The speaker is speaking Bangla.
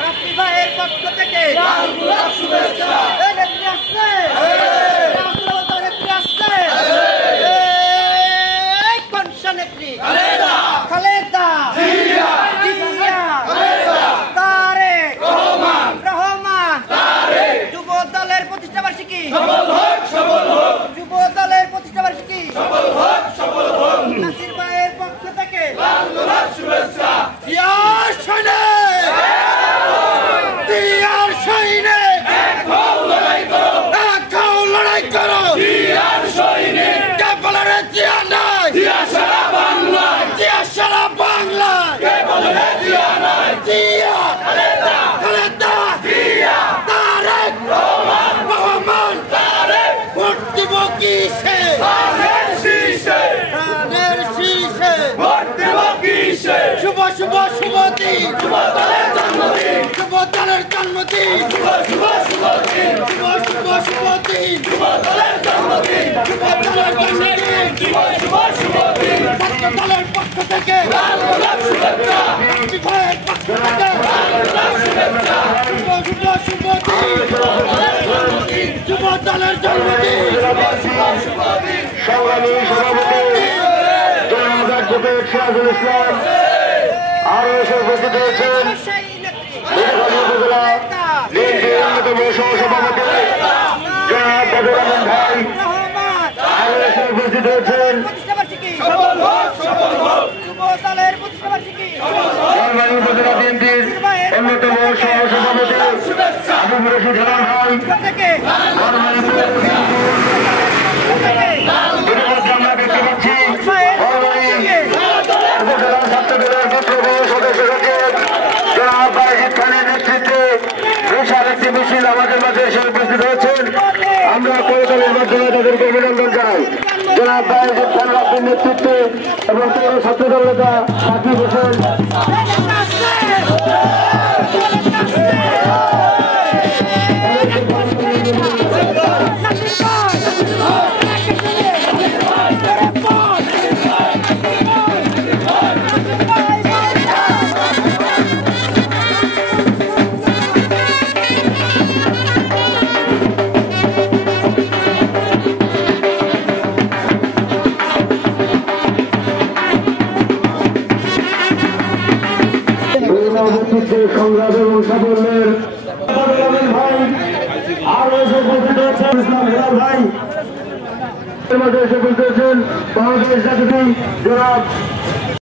রাপ্পি ভাইয়ের পক্ষ থেকে নেত্রী আসছে, নেত্রী আসছে, কনসা নেত্রী খালেদা জিয়া তারেক রহমান যুব দলের প্রতিষ্ঠা বার্ষিকী, যুব দলের প্রতিষ্ঠা বার্ষিকী, নাসির ভাইয়ের পক্ষ থেকে শুভ শুভ শুভ দিন, শুভ দলের জন্মদিন, শুভ দলের জন্মদিন, শুভ শুভ শুভ দিন, শুভ শুভ শুভ দিন, শুভ দলের জন্মদিন, শুভ দলের জন্মদিন, শুভ শুভ শুভ দিন, ছাত্র দলের পক্ষ থেকে লাল গোলাপ শুভেচ্ছা, বিভাগের পক্ষ থেকে লাল গোলাপ শুভেচ্ছা, শুভ শুভ শুভ দিন, শুভ দলের জন্মদিন, শুভ শুভ শুভ দিন। সংগ্রামী সভাপতি সিরাজুল ইসলাম আরো এসে উপস্থিত হয়েছেন অন্যতম সহসভাপতি জনাব বদর রহমান ভাই আরো এসে উপস্থিত হয়েছেন উপজেলা বিএনপির অন্যতম সহসভাপতি আবু রশিদ হেলাল ভাই আমরা দেখতে পাচ্ছি উপজেলা ছাত্রদলের সদস্য সচিব জনাব বায়েজিদ খানের নেতৃত্বে বিশাল একটি মিছিল আমাদের মাঝে এসে উপস্থিত হয়েছেন। আমরা করতালির মাধ্যমে তাদেরকে অভিনন্দন জানাই। জনাব বায়েজিদ খান রাব্বির নেতৃত্বে এবং পৌর ছাত্রদল নেতা সাকিব হোসেন সংগ্রাম এবং সাফল্যের ভাই আরো এসে উপস্থিত হয়েছেন ইসলাম হেলাল ভাই এর মধ্যে এসে উপস্থিত হয়েছেন বাংলাদেশ জাতীয় জনাব